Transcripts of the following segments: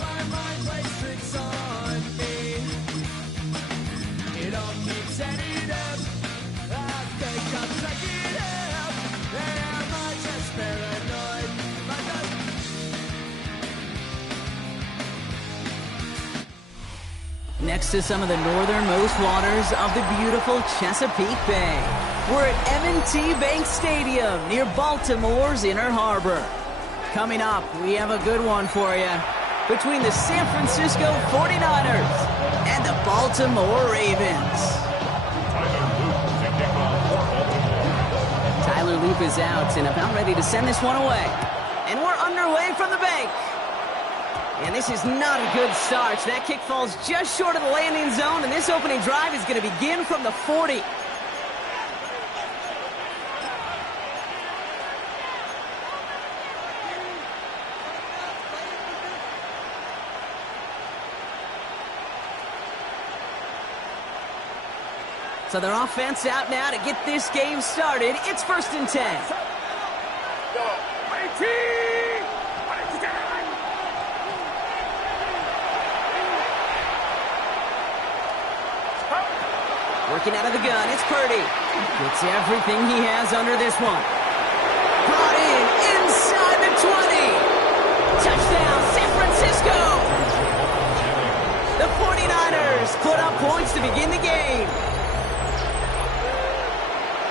My mind plays tricks on me. It all keeps adding up. I think I'm checking up. Am I just paranoid? Next to some of the northernmost waters of the beautiful Chesapeake Bay, we're at M&T Bank Stadium near Baltimore's Inner Harbor. Coming up, we have a good one for you between the San Francisco 49ers and the Baltimore Ravens. Tyler Loop is out and about ready to send this one away. And we're underway from the bank. And this is not a good start. That kick falls just short of the landing zone, and this opening drive is going to begin from the 40. So their offense out now to get this game started. It's 1st and 10. Working out of the gun, it's Purdy. Gets everything he has under this one. Brought in inside the 20. Touchdown, San Francisco. The 49ers put up points to begin the game.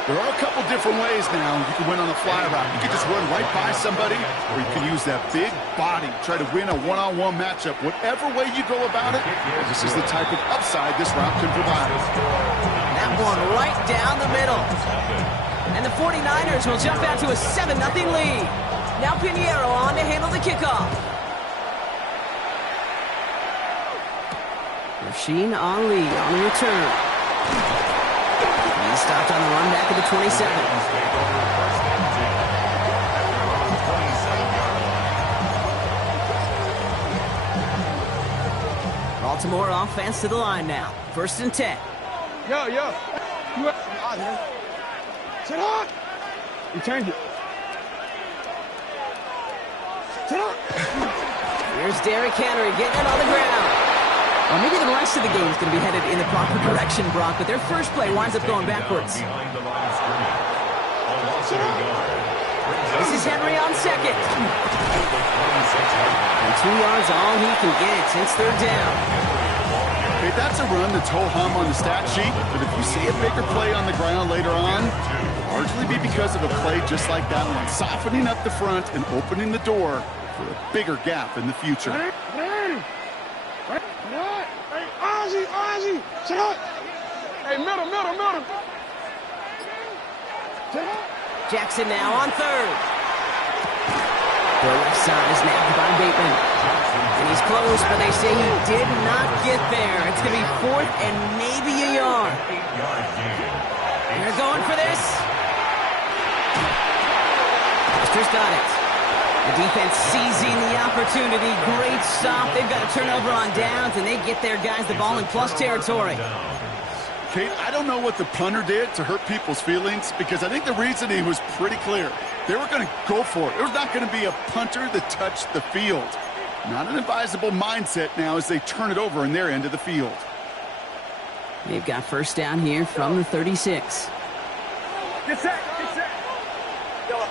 There are a couple different ways now. You can win on a fly route. You can just run right by somebody, or you can use that big body, try to win a one-on-one matchup. Whatever way you go about it, this is the type of upside this route can provide. That one right down the middle. And the 49ers will jump out to a 7-0 lead. Now Pinheiro on to handle the kickoff. Rasheen Ali on the return. He stopped on the run back at the 27. Baltimore offense to the line now. 1st and 10. Yo. Sit up. You change it. Sit up. Here's Derrick Henry getting it on the ground. Well, maybe the rest of the game is going to be headed in the proper direction, Brock, but their first play winds up going backwards. This is Henry on second. And 2 yards all he can get since 3rd down. Okay, that's a run that's ho-hum on the stat sheet, but if you see a bigger play on the ground later on, it'll largely be because of a play just like that one, softening up the front and opening the door for a bigger gap in the future. Ozzy, sit up. Hey, middle. Sit up. Jackson now on 3rd. The left side is nabbed by Bateman. And he's close, but they say he did not get there. It's going to be 4th and maybe a yard. And they're going for this. Buster's got it. The defense seizing the opportunity. Great stop. They've got a turnover on downs, and they get their guys the ball in plus territory. Kate, I don't know what the punter did to hurt people's feelings, because I think the reasoning was pretty clear. They were going to go for it. There was not going to be a punter that touched the field. Not an advisable mindset now as they turn it over in their end of the field. They've got 1st down here from the 36. Get set. Yellow.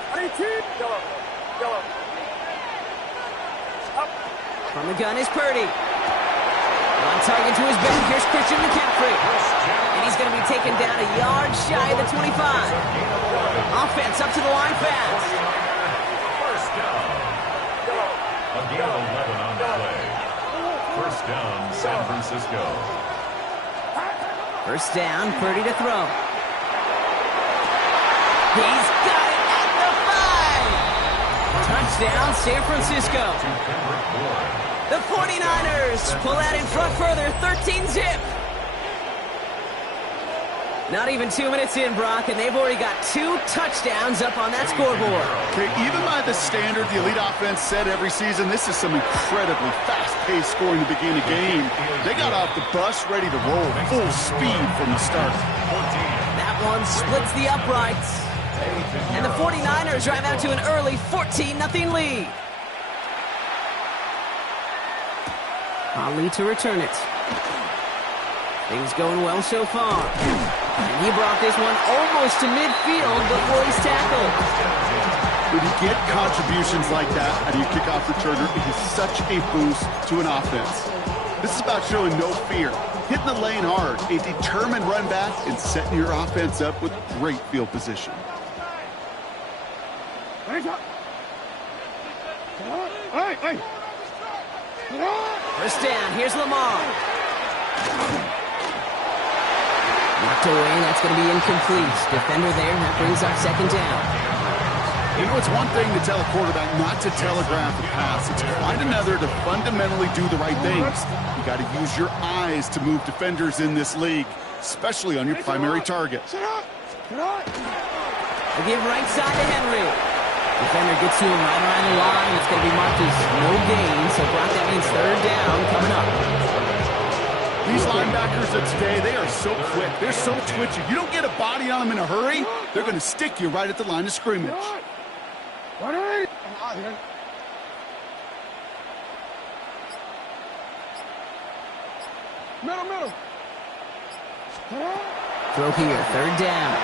From the gun is Purdy. On target to his back. Here's Christian McCaffrey. And he's going to be taken down a yard shy of the 25. Offense up to the line fast. 1st down. Again, 11 on the play. 1st down, San Francisco. 1st down, Purdy to throw. He's got it at the 5. Touchdown, San Francisco. The 49ers pull out in front further, 13-zip. Not even 2 minutes in, Brock, and they've already got 2 touchdowns up on that scoreboard. Okay, even by the standard the elite offense set every season, this is some incredibly fast-paced scoring to begin a game. They got off the bus ready to roll full speed from the start. That one splits the uprights. And the 49ers drive out to an early 14-0 lead. Conley to return it. Things going well so far. And he brought this one almost to midfield before he's tackled. When you get contributions like that out of your kickoff returner, it is such a boost to an offense. This is about showing no fear, hitting the lane hard, a determined run back, and setting your offense up with great field position. First down, here's Lamar. Knocked away, that's going to be incomplete. Defender there, that brings up second down. You know, it's one thing to tell a quarterback not to telegraph a pass. It's quite another to fundamentally do the right things. You got to use your eyes to move defenders in this league, especially on your primary target. They give right side to Henry. Defender gets to him right around the line. It's going to be marked as no gain, so Brock, that means third down coming up. These linebackers of today, they are so quick. They're so twitchy. You don't get a body on them in a hurry, they're going to stick you right at the line of scrimmage. Middle. Throw here, third down.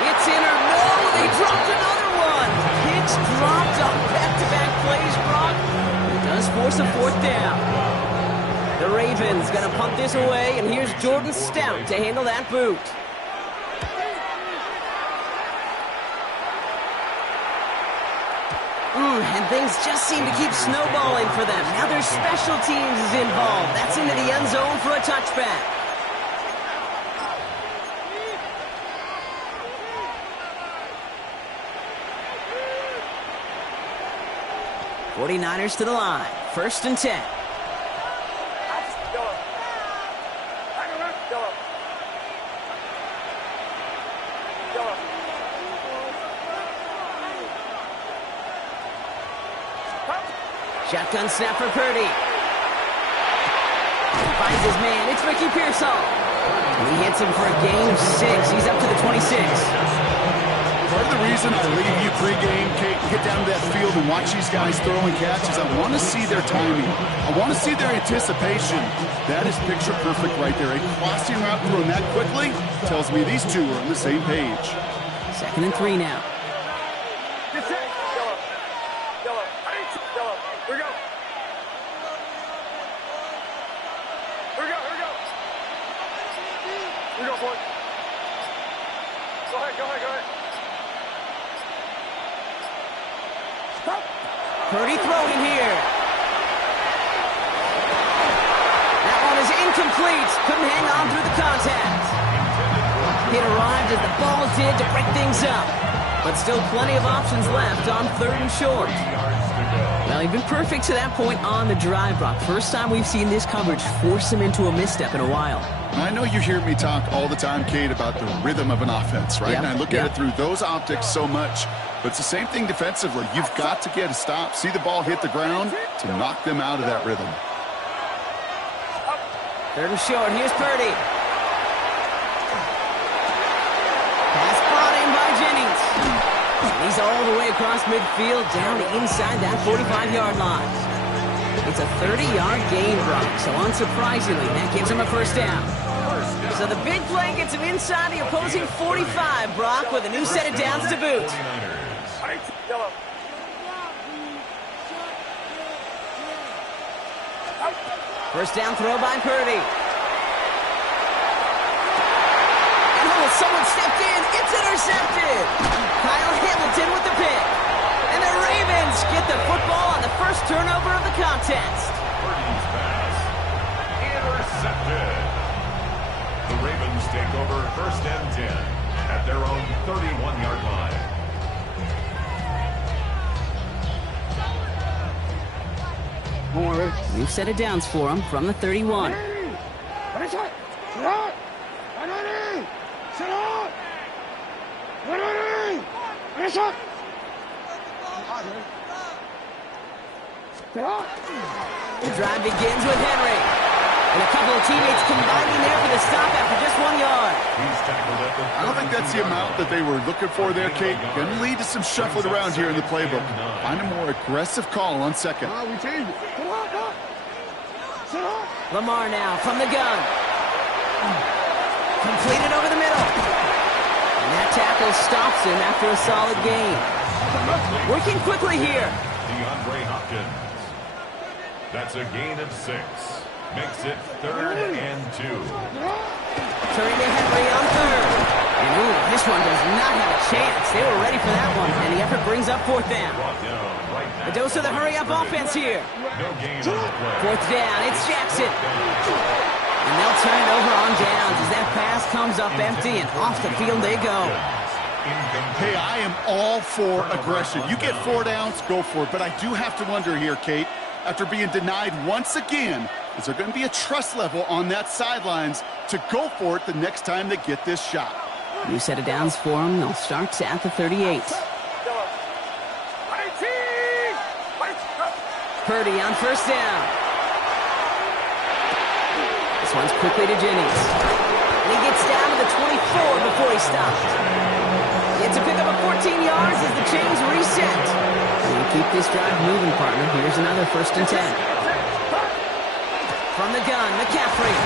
It's in or no, they dropped another one. Hicks dropped on back-to-back plays, Brock. It does force a fourth down. The Ravens going to punt this away, and here's Jordan Stout to handle that boot. And things just seem to keep snowballing for them. Now their special teams is involved. That's into the end zone for a touchback. '49ers to the line. First and 10. Shotgun snap for Purdy. Finds his man. It's Ricky Pearsall. He hits him for a gain of 6. He's up to the 26. Part of the reason I leave you pregame, Kate, get down to that field and watch these guys throw and catch is I want to see their timing. I want to see their anticipation. That is picture perfect right there. A crossing route thrown that quickly tells me these two are on the same page. Second and 3 now. Purdy throwing here. That one is incomplete. Couldn't hang on through the contact. It arrived as the ball did to break things up. But still plenty of options left on third and short. Well, he'd been perfect to that point on the drive, Brock. First time we've seen this coverage force him into a misstep in a while. I know you hear me talk all the time, Kate, about the rhythm of an offense, right? Yep. And I look at it through those optics so much. But it's the same thing defensively. You've got to get a stop, see the ball hit the ground to knock them out of that rhythm. Third and short. Here's Purdy. Pass brought in by Jennings. He's all the way across midfield, down inside that 45-yard line. It's a 30-yard gain, Brock, so unsurprisingly, that gives him a first down. So the big play gets him inside the opposing 45, Brock, with a new set of downs to boot. First down throw by Purdy. And someone stepped in. It's intercepted. Kyle Hamilton with the pick. And the Ravens get the football on the first turnover of the contest. Purdy's pass intercepted. The Ravens take over first and 10 at their own 31-yard line. New set of downs for him from the 31. The drive begins with Henry. And a couple of teammates combining there for the stop after just 1 yard. He's tackled at the I don't think that's the amount that they were looking for there, Kate. Going to lead to some shuffling around here in the playbook. Find a more aggressive call on second. We changed it. Lamar now from the gun. Completed over the middle. And that tackle stops him after a solid gain. Working quickly here. DeAndre Hopkins. That's a gain of 6. Makes it 3rd and 2. Turning to Henry on 3rd. And ooh, this one does not have a chance. They were ready for that one. And the effort brings up 4th down. A dose of the hurry-up offense here. No gain on the play. 4th down, it's Jackson. And they'll turn it over on downs as that pass comes up empty and off the field they go. Hey, I am all for aggression. You get 4 downs, go for it. But I do have to wonder here, Kate, after being denied once again, is there going to be a trust level on that sidelines to go for it the next time they get this shot? New set of downs for them. They'll start at the 38. Purdy on 1st down. This one's quickly to Jennings. And he gets down to the 24 before he stopped. It's a pickup of 14 yards as the chains reset. And keep this drive moving, partner. Here's another 1st and 10. From the gun, McCaffrey.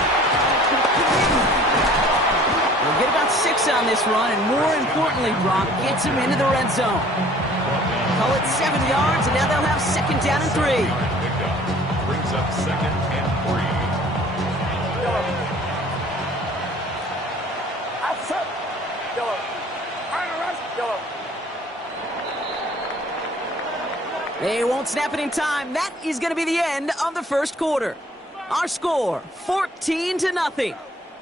We'll get about 6 on this run, and more importantly, Brock gets him into the red zone. Call it 7 yards, and now they'll have 2nd down and 3. Brings up 2nd and 3. They won't snap it in time. That is going to be the end of the 1st quarter. Our score, 14-0.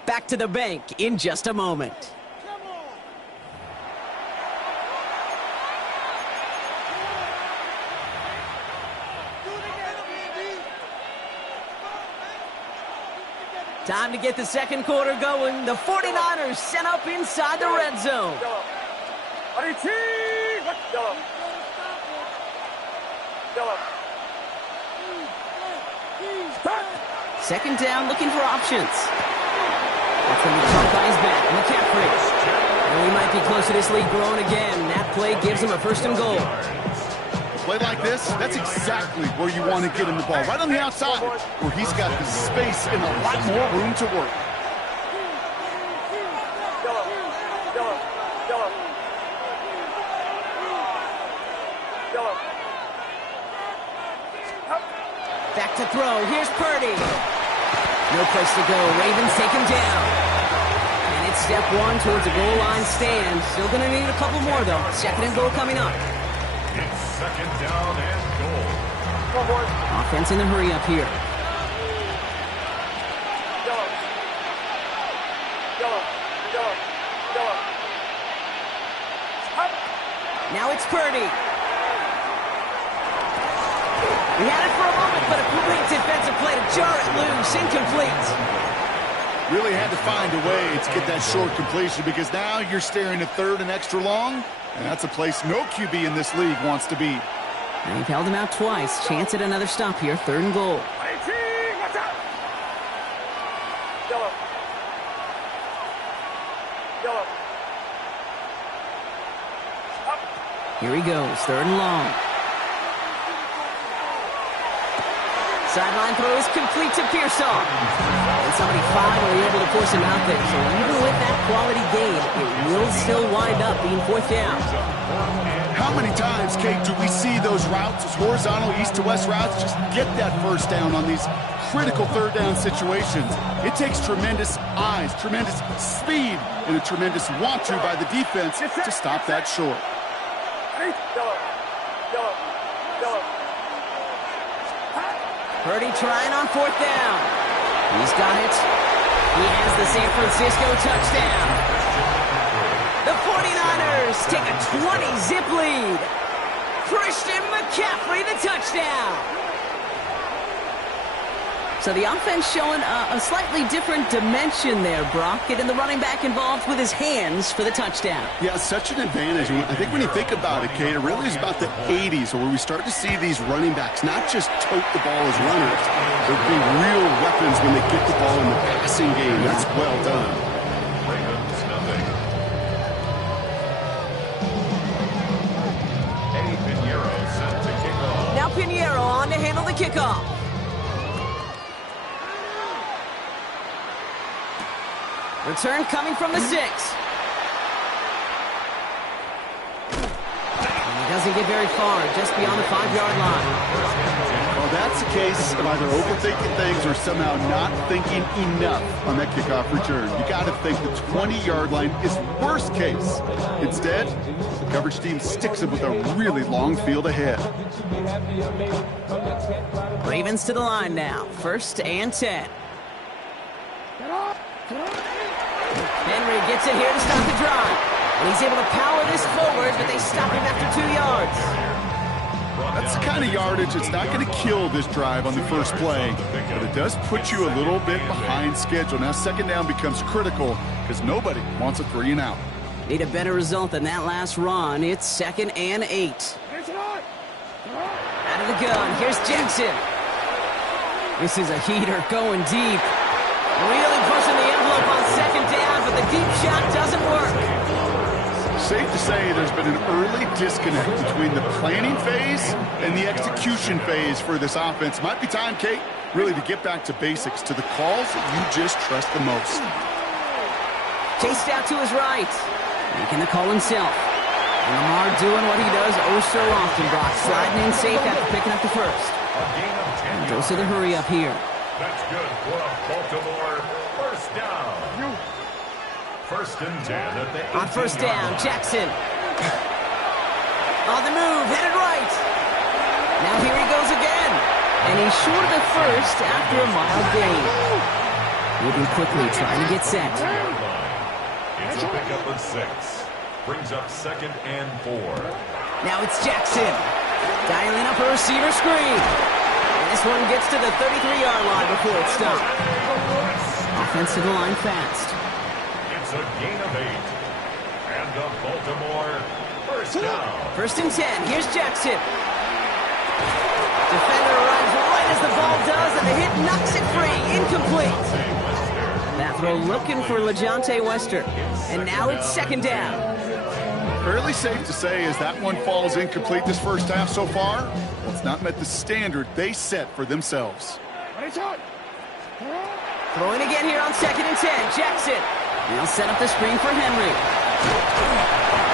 Back to the bank in just a moment. Time to get the 2nd quarter going. The 49ers set up inside the red zone. 2nd down, looking for options. That's going to be caught by his back. McCaffrey. And we might be close to this lead growing again. That play gives him a 1st and goal. A play like this, that's exactly where you want to get him the ball. Right on the outside, where he's got the space and a lot more room to work. Back to throw. Here's Purdy. No place to go. Ravens take him down. And it's step 1 towards a goal line stand. Still going to need a couple more, though. 2nd and goal coming up. It's 2nd down and goal. Offense in the hurry up here. Now it's Purdy. He had it for a moment, but a great defensive play to jar it loose. Incomplete. Really had to find a way to get that short completion because now you're staring at 3rd and extra long, and that's a place no QB in this league wants to be. And they've held him out twice. Chance at another stop here. 3rd and goal. Here he goes. 3rd and long. Sideline throw is complete to Pearsall. And somebody finally able to force him out there. So even with that quality gain, it will still wind up being 4th down. How many times, Kate, do we see those routes, those horizontal east-to-west routes, just get that 1st down on these critical 3rd down situations? It takes tremendous eyes, tremendous speed, and a tremendous want-to by the defense to stop that short. Purdy trying on 4th down. He's got it. He has the San Francisco touchdown. The 49ers take a 20-zip lead. Christian McCaffrey, the touchdown. So the offense showing a slightly different dimension there, Brock. Getting the running back involved with his hands for the touchdown. Yeah, such an advantage. I think when you think about it, Kate, it really is about the 80s where we start to see these running backs not just tote the ball as runners. They'll be real weapons when they get the ball in the passing game. That's well done. Ravens, nothing. Eddie Pinheiro set to kick off. Now Pinheiro on to handle the kickoff. Return coming from the 6. And he doesn't get very far, just beyond the 5-yard line. Well, that's the case of either overthinking things or somehow not thinking enough on that kickoff return. You got to think the 20-yard line is worst case. Instead, the coverage team sticks him with a really long field ahead. Ravens to the line now. 1st and 10. Henry gets it here to stop the drive. And he's able to power this forward, but they stop him after 2 yards. That's the kind of yardage that's not going to kill this drive on the first play, but it does put you a little bit behind schedule. Now 2nd down becomes critical because nobody wants a 3 and out. Need a better result than that last run. It's 2nd and 8. Out of the gun, here's Jackson. This is a heater going deep. Really pushing the envelope on 2nd down, but the deep shot doesn't work. Safe to say there's been an early disconnect between the planning phase and the execution phase for this offense. Might be time, Kate, really to get back to basics, to the calls that you just trust the most. Chased out to his right, making the call himself. And Lamar doing what he does oh so often, Brock, sliding in safe after picking up the first. And goes to the hurry up here. That's good for a Baltimore 1st down. 1st and 10 at the 18-yard line. On 1st down, Jackson. On the move, headed right. Now here he goes again. And he's short of the first after a mild gain. Moving quickly, trying to get set. It's a pickup of 6. Brings up 2nd and 4. Now it's Jackson. Dialing up a receiver screen. And this one gets to the 33-yard line before it's stopped. Offense to the line fast. It's a gain of 8. And the Baltimore 1st down. 1st and 10. Here's Jackson. Defender arrives right as the ball does, and the hit knocks it free. Incomplete. That throw looking for LeJontay Wester. And now it's 2nd down. Fairly safe to say as that one falls incomplete this first half so far, well, it's not met the standard they set for themselves. Throwing again here on 2nd and 10. Jackson. They'll set up the screen for Henry.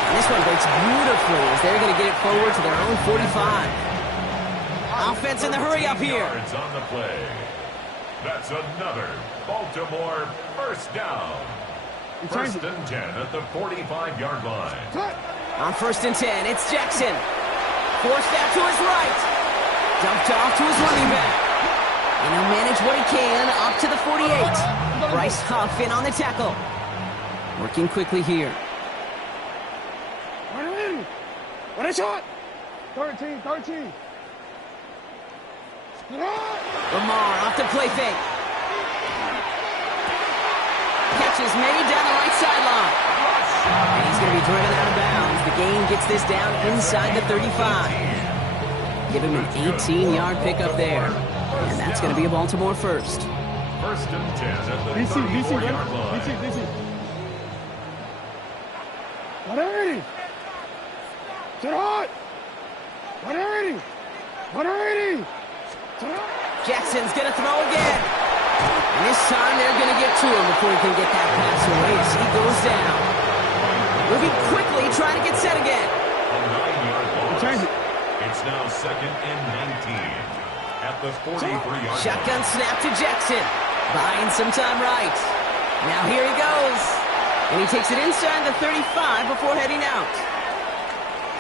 And this one breaks beautifully as they're going to get it forward to their own 45. Offense in the hurry up here. Yards on the play. That's another Baltimore 1st down. 1st and 10 at the 45-yard line. On 1st and 10, it's Jackson. Forced out to his right. Dumped off to his running back. And he'll manage what he can up to the 48. Bryce Huff in on the tackle. Working quickly here. What a shot! 13. Lamar off the play fake. Catches made down the right sideline. And he's going to be driven out of bounds. The gain gets this down inside the 35. Give him an 18-yard pickup there. And that's going to be a Baltimore 1st. 1st and 10 at the BC, 34-yard line. BC. 180. Jackson's going to throw again. And this time they're going to get to him before he can get that pass away as he goes down. Moving quickly, trying to get set again. A 9-yard loss. It's now 2nd and 19 at the 43-yard line. Shotgun snap to Jackson. Buying some time right. Now here he goes. And he takes it inside the 35 before heading out.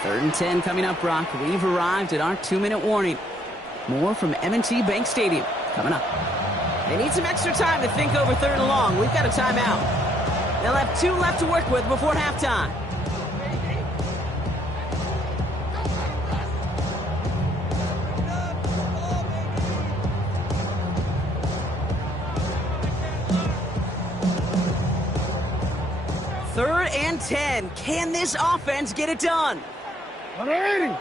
3rd and 10 coming up, Brock. We've arrived at our 2-minute warning. More from M&T Bank Stadium coming up. They need some extra time to think over 3rd and long. We've got a timeout. They'll have 2 left to work with before halftime. Third and 10. Can this offense get it done? 180.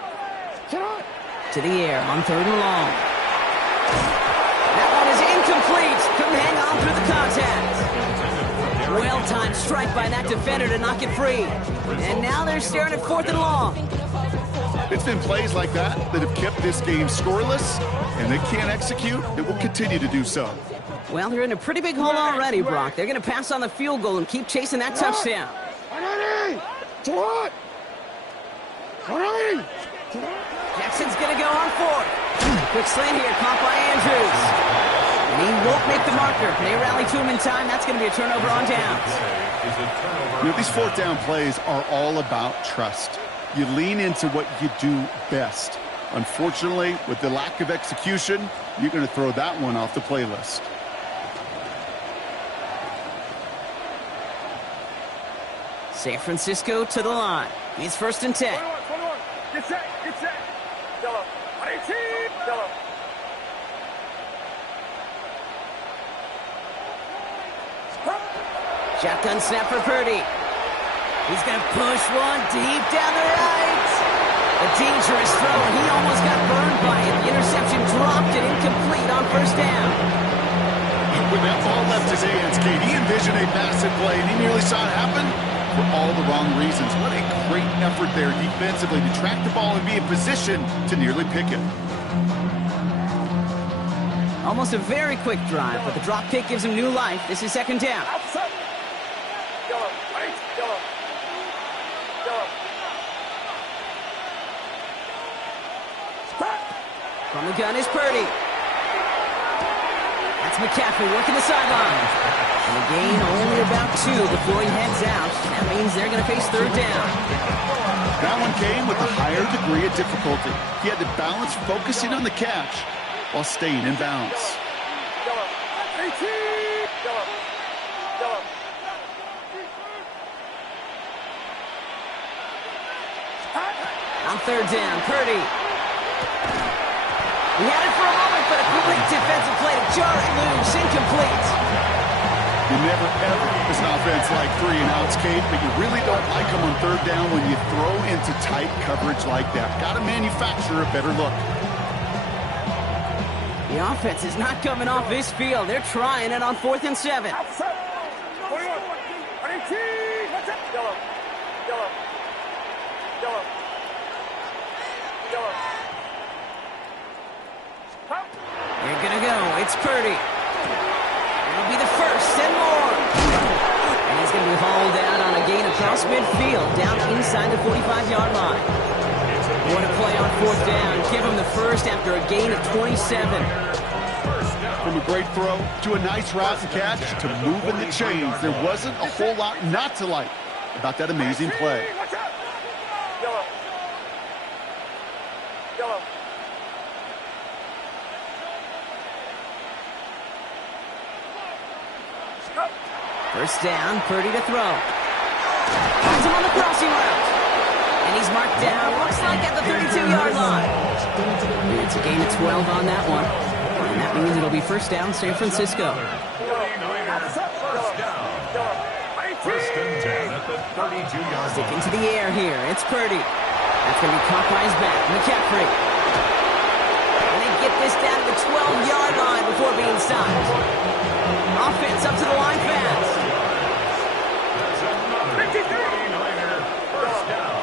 To the air on 3rd and long. That one is incomplete. Couldn't hang on through the contact. Well-timed strike by that defender to knock it free. And now they're staring at 4th and long. It's been plays like that that have kept this game scoreless, and they can't execute. It will continue to do so. Well, they're in a pretty big hole already, Brock. They're going to pass on the field goal and keep chasing that touchdown. 180! To what? 180! Jackson's going to go on fourth. Quick slant here, caught by Andrews. And he won't make the marker. They rally to him in time. That's going to be a turnover on downs. You know, these fourth down plays are all about trust. You lean into what you do best. Unfortunately, with the lack of execution, you're going to throw that one off the playlist. San Francisco to the line. He's first and 10. 21. Get set. Yellow. 118. Yellow. Shotgun snap for Purdy. He's going to push one deep down the right. A dangerous throw. He almost got burned by it. The interception dropped and incomplete on first down. When that ball left his hands, Kate, he envisioned a massive play, and he nearly saw it happen for all the wrong reasons. What a great effort there defensively to track the ball and be in position to nearly pick it. Almost a very quick drive, but the drop kick gives him new life. This is second down. Outside. Yellow. 8. Yellow. From the gun is Purdy. That's McCaffrey working the sideline. And the gain only about 2 before he heads out. That means they're going to face third down. That one came with a higher degree of difficulty. He had to balance focusing on the catch while staying in bounds. Yellow. 18. Yellow. On third down, Purdy. He had it for a moment, but a quick defensive play to jar it loose, incomplete. You never ever, as an offense, like 3 and outs, Kate, but you really don't like them on third down when you throw into tight coverage like that. Got to manufacture a better look. The offense is not coming off this field. They're trying it on 4th and 7. Outside. 21. 118. What's up? Yellow. They're going to go. It's Purdy. It'll be the first and more. And he's going to be hauled out on a gain across midfield, down inside the 45-yard line. What a play on 4th down. Give him the first after a gain of 27. From a great throw to a nice route and catch to moving the chains, there wasn't a whole lot not to like about that amazing play. What's up? Yellow. First down, Purdy to throw. Finds him on the crossing route. And he's marked down, looks like at the 32-yard line. And it's a gain of 12 on that one. And that means it'll be first down, San Francisco. 49ers, first down. First and 10 at the 32-yard Stick line. into the air here. It's Purdy. That's going to be caught by his back. McCaffrey. And they get this down to the 12-yard line before being stopped. Offense up to the line fast. That's another 49er first down.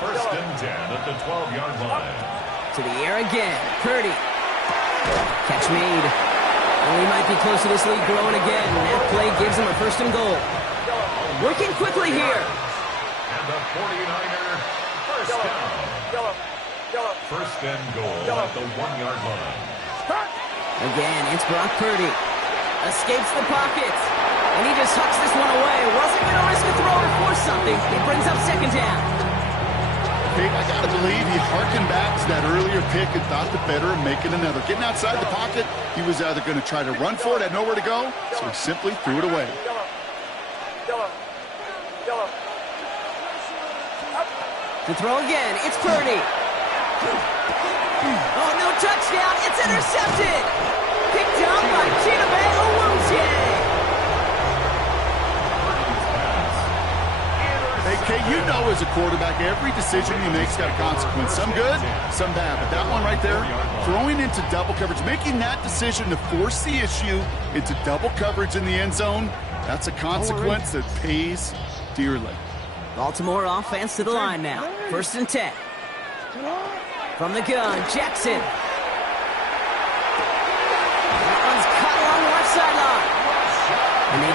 First and 10 at the 12-yard line. To the air again. Purdy. Catch made. Well, he might be close to this lead growing again. That play gives him a first and goal. Working quickly here. And the 49er first down. First and goal at the 1-yard line. Again, it's Brock Purdy. Escapes the pocket. And he just hucks this one away. Wasn't going to risk a throw or force something. It brings up second down. Kate, I got to believe he harkened back to that earlier pick and thought the better of making another. Getting outside the pocket, he was either going to try to run for it, had nowhere to go, so he simply threw it away. To throw again, it's Purdy. Oh, no touchdown. It's intercepted. Picked up by Chidobe Awuzie. Hey, Kate, you know as a quarterback, every decision you make's got a consequence. Some good, some bad. But that one right there, throwing into double coverage, making that decision to force the issue into double coverage in the end zone, that's a consequence that pays dearly. Baltimore offense to the line now. First and 10. From the gun, Jackson. That one's cut along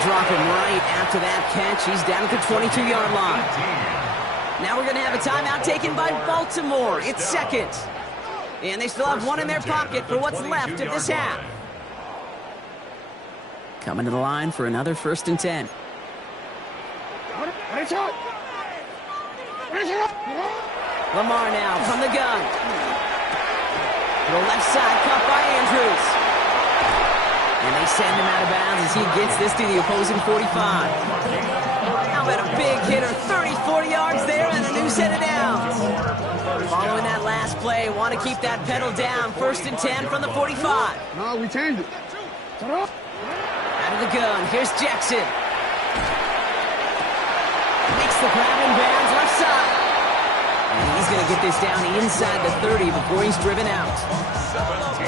drop him right after that catch. He's down at the 22-yard line. Now we're going to have a timeout taken by Baltimore. It's second. And they still have one in their pocket for what's left of this half. Coming to the line for another 1st and 10. Lamar now from the gun. To the left side, caught by Andrews. And they send him out of bounds as he gets this to the opposing 45. How about a big hitter, 30, 40 yards there, and a new set of downs. Following that last play, want to keep that pedal down. 1st and 10 from the 45. No, we changed it. Shut up. Out of the gun, here's Jackson. Makes the grab in bounds, left side. And he's going to get this down inside the 30 before he's driven out.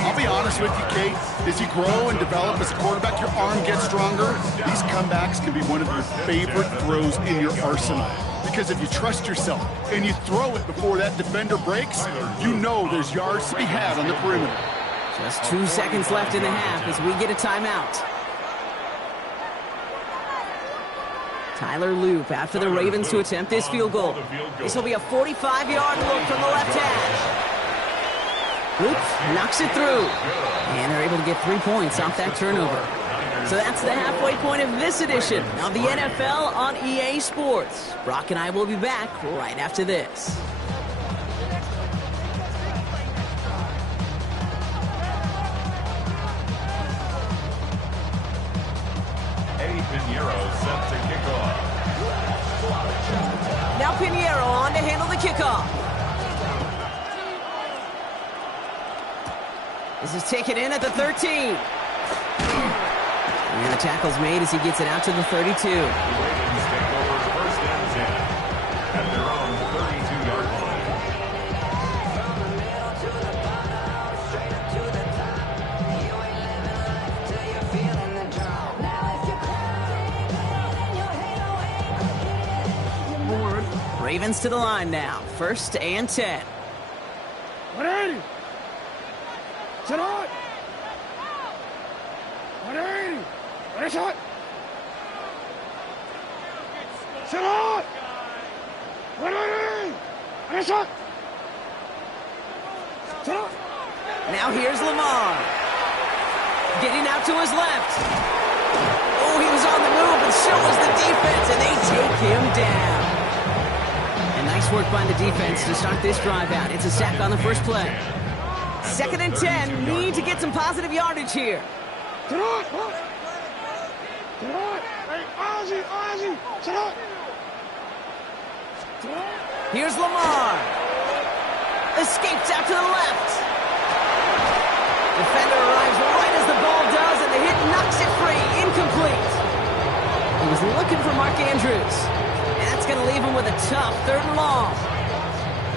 I'll be honest with you, Kate. As you grow and develop as a quarterback, your arm gets stronger. These comebacks can be one of your favorite throws in your arsenal. Because if you trust yourself and you throw it before that defender breaks, you know there's yards to be had on the perimeter. Just 2 seconds left in the half as we get a timeout. Tyler Loop after the Ravens to attempt this field goal. This will be a 45-yard look from the left hash. Loop knocks it through. And they're able to get 3 points off that turnover. So that's the halfway point of this edition of the NFL on EA Sports. Brock and I will be back right after this. Pinheiro set to kick off. Now Pinheiro on to handle the kickoff. This is taken in at the 13. And the tackle's made as he gets it out to the 32. The Ravens take over 1st and 10 at their own 32-yard line. Ravens to the line now. 1st and 10. 180. Sit on. 180. Ready, shot. Sit on. 180. Ready, shot. Sit on. Now here's Lamar. Getting out to his left. Oh, he was on the move, but so was the defense, and they take him down. And nice work by the defense to start this drive out. It's a sack on the first play. 2nd and 10. Need to get some positive yardage here. Sit on. Sit on. Hey, Ozzy. Sit on. Sit on. Here's Lamar. Escapes out to the left. Defender arrives right as the ball does, and the hit knocks it free. Incomplete. He was looking for Mark Andrews. And that's going to leave him with a tough 3rd and long.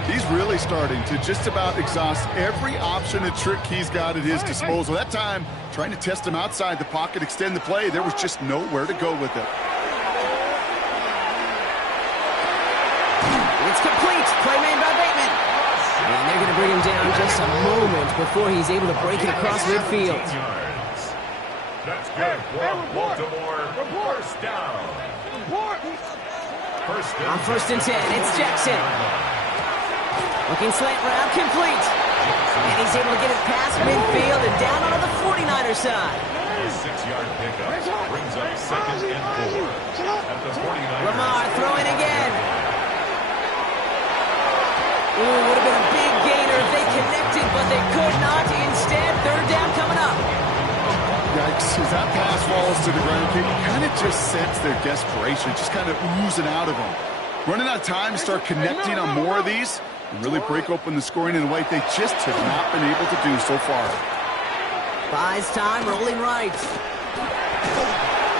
He's really starting to just about exhaust every option and trick he's got at his disposal. That time, trying to test him outside the pocket, extend the play, there was just nowhere to go with it. It's complete. Play made by Bateman. And they're going to bring him down just a moment before he's able to break it across midfield. That's good for Baltimore. 1st down. On 1st and 10, it's Jackson. Looking slant route, complete. And he's able to get it past midfield and down on the 49er side. A 6-yard pickup brings up 2nd and 4 at the 49er. Lamar throwing again. Ooh, would have been a big gainer if they connected, but they could not. Instead, 3rd down coming up. Yikes, as that pass falls to the ground, you kind of just sense their desperation, just kind of oozing out of them. Running out of time to start connecting on more of these and really break open the scoring in a way they just have not been able to do so far. Buys time, rolling right.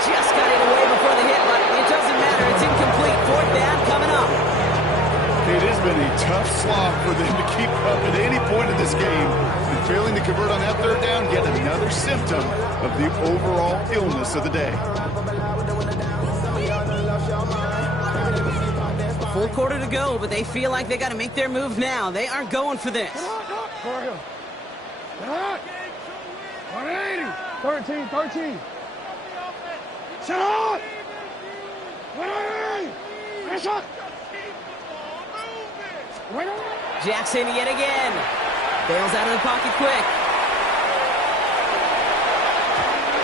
Just got it away before the hit, but it doesn't matter. It's incomplete. 4th down coming up. It has been a tough slog for them to keep up at any point in this game. And failing to convert on that 3rd down, yet another symptom of the overall illness of the day. A full quarter to go, but they feel like they got to make their move now. They are going for this. 180. 13. Sit on! Wait! Finish up! Wait! Jackson yet again. Bails out of the pocket quick.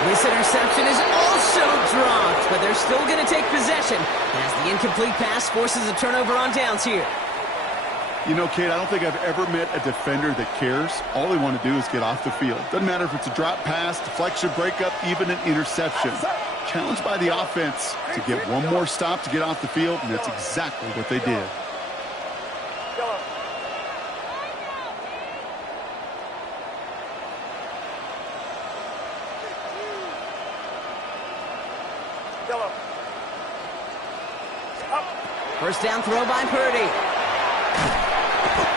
This interception is also dropped, but they're still going to take possession as the incomplete pass forces a turnover on downs here. You know, Kate, I don't think I've ever met a defender that cares. All they want to do is get off the field. Doesn't matter if it's a drop pass, deflection, breakup, even an interception. Challenged by the offense to get one more stop to get off the field, and that's exactly what they did. First down throw by Purdy.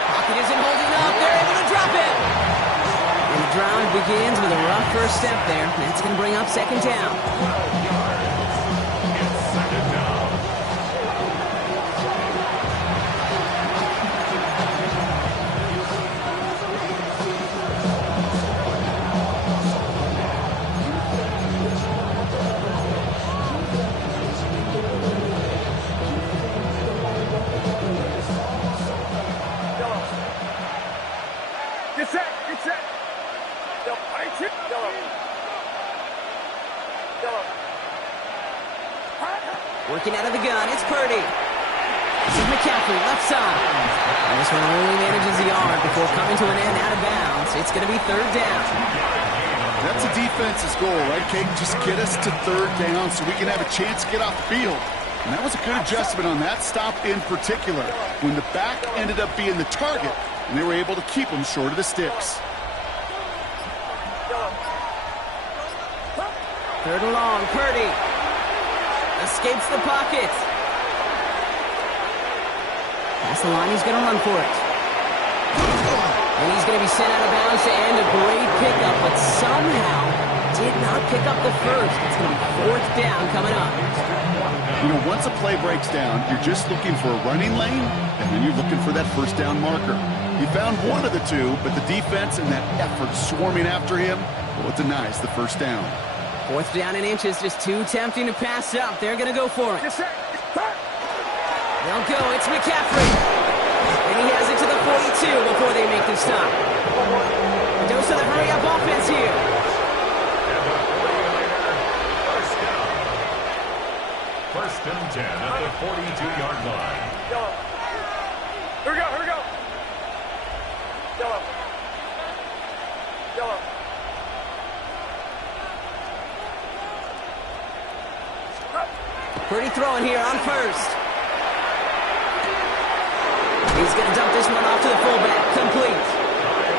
Pocket isn't holding up. They're able to drop it. And the drive begins with a rough first step there. That's going to bring up second down. Working out of the gun, it's Purdy. This is McCaffrey, left side. And this one only manages the yard before coming to an end out of bounds. It's going to be third down. That's a defense's goal, right, Kate? Just get us to third down so we can have a chance to get off the field. And that was a good adjustment on that stop in particular, when the back ended up being the target, and they were able to keep him short of the sticks. Third and long, Purdy. Escapes the pocket. Past the line, he's going to run for it. And he's going to be sent out of bounds to end a great pickup, but somehow did not pick up the first. It's going to be fourth down coming up. You know, once a play breaks down, you're just looking for a running lane, and then you're looking for that first down marker. He found one of the two, but the defense and that effort swarming after him, well, it denies the first down. Fourth down and inches, just too tempting to pass up. They're going to go for it. They'll go. It's McCaffrey. And he has it to the 42 before they make the stop. A dose of the hurry-up offense here. First and 10 at the 42-yard line. Here we go. Purdy throwing here on first. He's going to dump this one off to the fullback. Complete.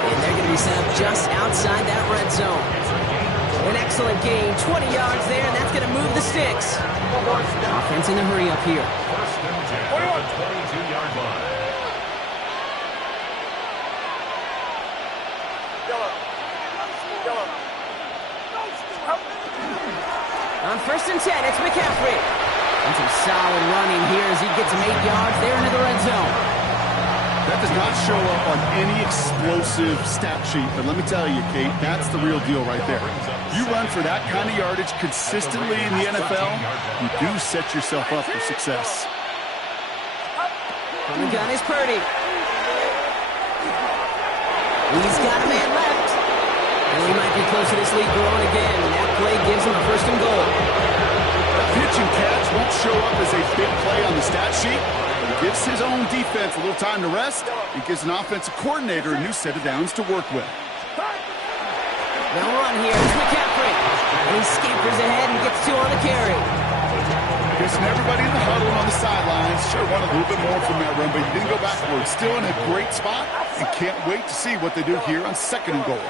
And they're going to be set up just outside that red zone. An excellent gain. 20 yards there, and that's going to move the sticks. Offense in a hurry up here. First and 10 at the 22-yard line. On first and 10, it's McCaffrey. And some solid running here as he gets him 8 yards there into the red zone. That does not show up on any explosive stat sheet, but let me tell you, Kate, that's the real deal right there. You run for that kind of yardage consistently in the NFL, you do set yourself up for success. On the gun is Purdy. He's got a man left. And he might be close to this lead growing again. And that play gives him a first and goal. Pitch and catch won't show up as a big play on the stat sheet, but it gives his own defense a little time to rest. It gives an offensive coordinator a new set of downs to work with. They'll run here. It's McCaffrey. And he scampers ahead and gets 2 on the carry. Guessing everybody in the huddle on the sidelines sure want a little bit more from that run, but you didn't go backwards. Still in a great spot and can't wait to see what they do here on second and goal.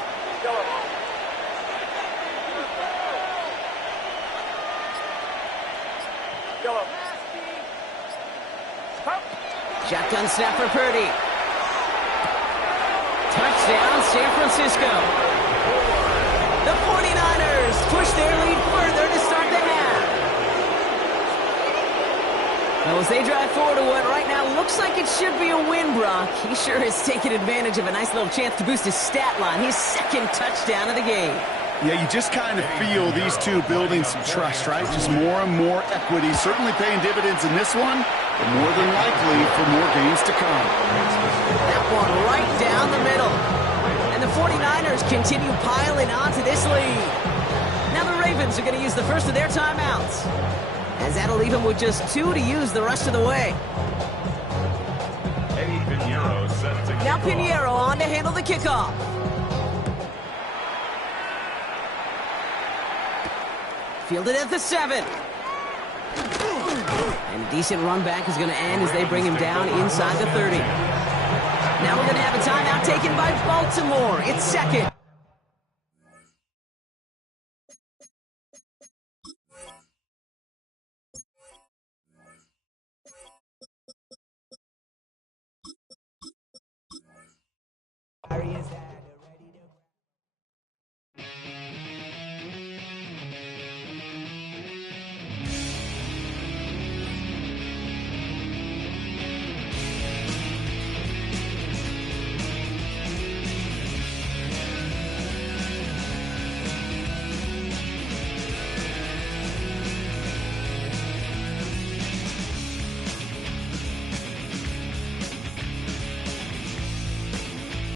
Shotgun snap for Purdy. Touchdown, San Francisco. The 49ers push their lead further to start the half. Well, as they drive forward to what right now looks like it should be a win, Brock, he sure has taken advantage of a nice little chance to boost his stat line. His second touchdown of the game. Yeah, you just kind of feel these two building some trust, right? Just more and more equity, certainly paying dividends in this one, but more than likely for more games to come. That one right down the middle. And the 49ers continue piling onto this lead. Now the Ravens are going to use the first of their timeouts, as that'll leave them with just 2 to use the rest of the way. Eddie Pinheiro set to Now kick off. Pinheiro on to handle the kickoff. Fielded at the 7. And a decent run back is going to end as they bring him down inside the 30. Now we're going to have a timeout taken by Baltimore. It's second